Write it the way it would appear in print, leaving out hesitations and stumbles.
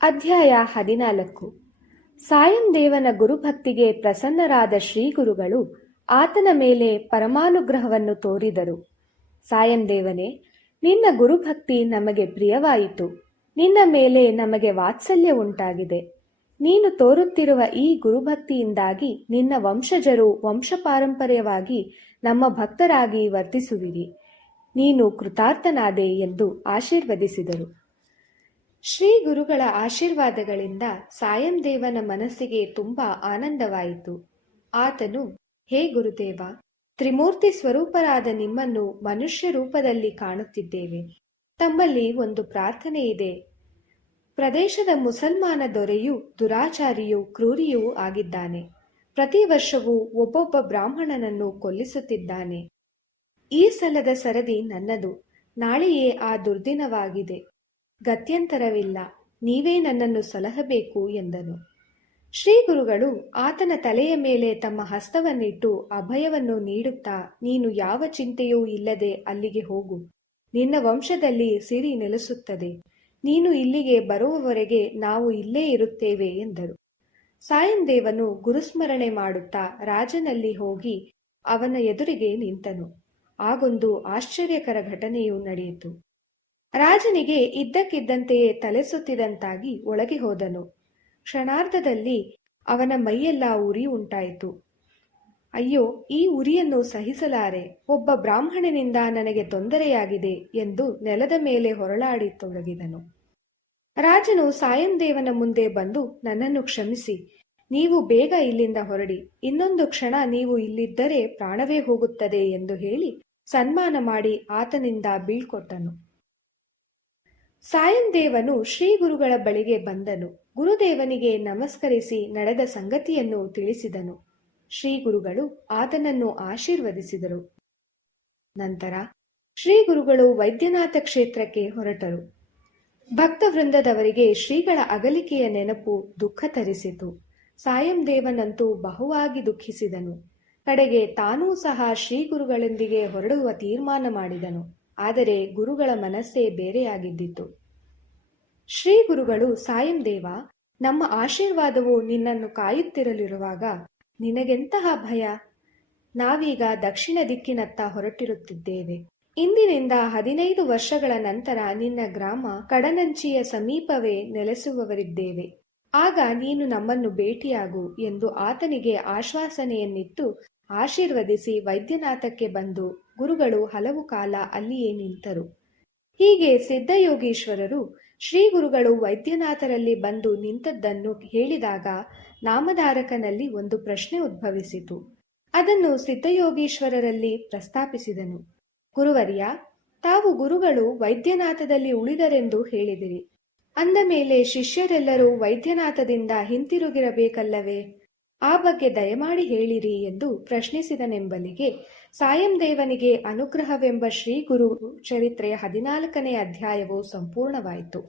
ಅಧ್ಯಾಯ 14. ಸಾಯಂ ದೇವನ ಗುರುಭಕ್ತಿಗೆ ಪ್ರಸನ್ನರಾದ ಶ್ರೀಗುರುಗಳು ಆತನ ಮೇಲೆ ಪರಮಾನುಗ್ರಹವನ್ನು ತೋರಿದರು. ಸಾಯಂ ದೇವನೇ, ನಿನ್ನ ಗುರುಭಕ್ತಿ ನಮಗೆ ಪ್ರಿಯವಾಯಿತು. ನಿನ್ನ ಮೇಲೆ ನಮಗೆ ವಾತ್ಸಲ್ಯ ಉಂಟಾಗಿದೆ. ನೀನು ತೋರುತ್ತಿರುವ ಈ ಗುರುಭಕ್ತಿಯಿಂದಾಗಿ ನಿನ್ನ ವಂಶಜರು ವಂಶಪಾರಂಪರ್ಯವಾಗಿ ನಮ್ಮ ಭಕ್ತರಾಗಿ ವರ್ತಿಸುವಿರಿ. ನೀನು ಕೃತಾರ್ಥನಾದೆ ಎಂದು ಆಶೀರ್ವದಿಸಿದರು. ಶ್ರೀ ಗುರುಗಳ ಆಶೀರ್ವಾದಗಳಿಂದ ಸಾಯಂ ದೇವನ ಮನಸ್ಸಿಗೆ ತುಂಬಾ ಆನಂದವಾಯಿತು. ಆತನು, ಹೇ ಗುರುದೇವ, ತ್ರಿಮೂರ್ತಿ ಸ್ವರೂಪರಾದ ನಿಮ್ಮನ್ನು ಮನುಷ್ಯ ರೂಪದಲ್ಲಿ ಕಾಣುತ್ತಿದ್ದೇವೆ. ತಮ್ಮಲ್ಲಿ ಒಂದು ಪ್ರಾರ್ಥನೆ ಇದೆ. ಪ್ರದೇಶದ ಮುಸಲ್ಮಾನ ದೊರೆಯು ದುರಾಚಾರಿಯೂ ಕ್ರೂರಿಯೂ ಆಗಿದ್ದಾನೆ. ಪ್ರತಿ ವರ್ಷವೂ ಒಬ್ಬೊಬ್ಬ ಬ್ರಾಹ್ಮಣನನ್ನು ಕೊಲ್ಲಿಸುತ್ತಿದ್ದಾನೆ. ಈ ಸಲದ ಸರದಿ ನನ್ನದು. ನಾಳೆಯೇ ಆ ದುರ್ದಿನವಾಗಿದೆ. ಗತ್ಯಂತರವಿಲ್ಲ. ನೀವೇ ನನ್ನನ್ನು ಸಲಹಬೇಕು ಎಂದನು. ಶ್ರೀಗುರುಗಳು ಆತನ ತಲೆಯ ಮೇಲೆ ತಮ್ಮ ಹಸ್ತವನ್ನಿಟ್ಟು ಅಭಯವನ್ನು ನೀಡುತ್ತಾ, ನೀನು ಯಾವ ಚಿಂತೆಯೂ ಇಲ್ಲದೆ ಅಲ್ಲಿಗೆ ಹೋಗು. ನಿನ್ನ ವಂಶದಲ್ಲಿ ಸಿರಿ ನೆಲೆಸುತ್ತದೆ. ನೀನು ಇಲ್ಲಿಗೆ ಬರುವವರೆಗೆ ನಾವು ಇಲ್ಲೇ ಇರುತ್ತೇವೆ ಎಂದರು. ಸಾಯಂ ದೇವನು ಗುರುಸ್ಮರಣೆ ಮಾಡುತ್ತಾ ರಾಜನಲ್ಲಿ ಹೋಗಿ ಅವನ ಎದುರಿಗೆ ನಿಂತನು. ಆಗೊಂದು ಆಶ್ಚರ್ಯಕರ ಘಟನೆಯು ನಡೆಯಿತು. ರಾಜನಿಗೆ ಇದ್ದಕ್ಕಿದ್ದಂತೆಯೇ ತಲೆ ಸುತ್ತಿದಂತಾಗಿ ಒಳಗೆ ಹೋದನು. ಕ್ಷಣಾರ್ಧದಲ್ಲಿ ಅವನ ಮೈಯೆಲ್ಲ ಉರಿ ಉಂಟಾಯಿತು. ಅಯ್ಯೋ, ಈ ಉರಿಯನ್ನು ಸಹಿಸಲಾರೆ. ಒಬ್ಬ ಬ್ರಾಹ್ಮಣನಿಂದ ನನಗೆ ತೊಂದರೆಯಾಗಿದೆ ಎಂದು ನೆಲದ ಮೇಲೆ ಹೊರಳಾಡಿತೊಡಗಿದನು. ರಾಜನು ಸಾಯಂ ದೇವನ ಮುಂದೆ ಬಂದು, ನನ್ನನ್ನು ಕ್ಷಮಿಸಿ, ನೀವು ಬೇಗ ಇಲ್ಲಿಂದ ಹೊರಡಿ. ಇನ್ನೊಂದು ಕ್ಷಣ ನೀವು ಇಲ್ಲಿದ್ದರೆ ಪ್ರಾಣವೇ ಹೋಗುತ್ತದೆ ಎಂದು ಹೇಳಿ ಸನ್ಮಾನ ಮಾಡಿ ಆತನಿಂದ ಬೀಳ್ಕೊಟ್ಟನು. ಸಾಯಂ ದೇವನು ಶ್ರೀಗುರುಗಳ ಬಳಿಗೆ ಬಂದನು. ಗುರುದೇವನಿಗೆ ನಮಸ್ಕರಿಸಿ ನಡೆದ ಸಂಗತಿಯನ್ನು ತಿಳಿಸಿದನು. ಶ್ರೀಗುರುಗಳು ಆತನನ್ನು ಆಶೀರ್ವದಿಸಿದರು. ನಂತರ ಶ್ರೀಗುರುಗಳು ವೈದ್ಯನಾಥ ಕ್ಷೇತ್ರಕ್ಕೆ ಹೊರಟರು. ಭಕ್ತವೃಂದದವರಿಗೆ ಶ್ರೀಗಳ ಅಗಲಿಕೆಯ ನೆನಪು ದುಃಖ ತರಿಸಿತು. ಸಾಯಂ ದೇವನಂತೂ ಬಹುವಾಗಿ ದುಃಖಿಸಿದನು. ಕಡೆಗೆ ತಾನೂ ಸಹ ಶ್ರೀಗುರುಗಳೊಂದಿಗೆ ಹೊರಡುವ ತೀರ್ಮಾನ ಮಾಡಿದನು. ಆದರೆ ಗುರುಗಳ ಮನಸ್ಸೇ ಬೇರೆಯಾಗಿದ್ದಿತು. ಶ್ರೀಗುರುಗಳು, ಸಾಯಂ ದೇವ, ನಮ್ಮ ಆಶೀರ್ವಾದವು ನಿನ್ನನ್ನು ಕಾಯುತ್ತಿರಲಿರುವಾಗ ನಿನಗೆಂತಹ ಭಯ? ನಾವೀಗ ದಕ್ಷಿಣ ದಿಕ್ಕಿನತ್ತ ಹೊರಟಿರುತ್ತಿದ್ದೇವೆ. ಇಂದಿನಿಂದ 15 ವರ್ಷಗಳ ನಂತರ ನಿನ್ನ ಗ್ರಾಮ ಕಡನಂಚಿಯ ಸಮೀಪವೇ ನೆಲೆಸುವವರಿದ್ದೇವೆ. ಆಗ ನೀನು ನಮ್ಮನ್ನು ಭೇಟಿಯಾಗು ಎಂದು ಆತನಿಗೆ ಆಶ್ವಾಸನೆಯನ್ನಿತ್ತು ಆಶೀರ್ವದಿಸಿ ವೈದ್ಯನಾಥಕ್ಕೆ ಬಂದು ಗುರುಗಳು ಹಲವು ಕಾಲ ಅಲ್ಲಿಯೇ ನಿಂತರು. ಹೀಗೆ ಸಿದ್ಧಯೋಗೀಶ್ವರರು ಶ್ರೀಗುರುಗಳು ವೈದ್ಯನಾಥರಲ್ಲಿ ಬಂದು ನಿಂತದ್ದನ್ನು ಹೇಳಿದಾಗ ನಾಮಧಾರಕನಲ್ಲಿ ಒಂದು ಪ್ರಶ್ನೆ ಉದ್ಭವಿಸಿತು. ಅದನ್ನು ಸಿದ್ಧಯೋಗೀಶ್ವರರಲ್ಲಿ ಪ್ರಸ್ತಾಪಿಸಿದನು. ಗುರುವರ್ಯ, ತಾವು ಗುರುಗಳು ವೈದ್ಯನಾಥದಲ್ಲಿ ಉಳಿದರೆಂದು ಹೇಳಿದಿರಿ. ಅಂದ ಮೇಲೆ ಶಿಷ್ಯರೆಲ್ಲರೂ ವೈದ್ಯನಾಥದಿಂದ ಹಿಂತಿರುಗಿರಬೇಕಲ್ಲವೇ? ಆ ಬಗ್ಗೆ ದಯಮಾಡಿ ಹೇಳಿರಿ ಎಂದು ಪ್ರಶ್ನಿಸಿದನೆಂಬಲಿಗೆ ಸಾಯಂ ದೇವನಿಗೆ ಅನುಗ್ರಹವೆಂಬ ಶ್ರೀ ಗುರು ಚರಿತ್ರೆಯ 14ನೇ ಅಧ್ಯಾಯವು ಸಂಪೂರ್ಣವಾಯಿತು.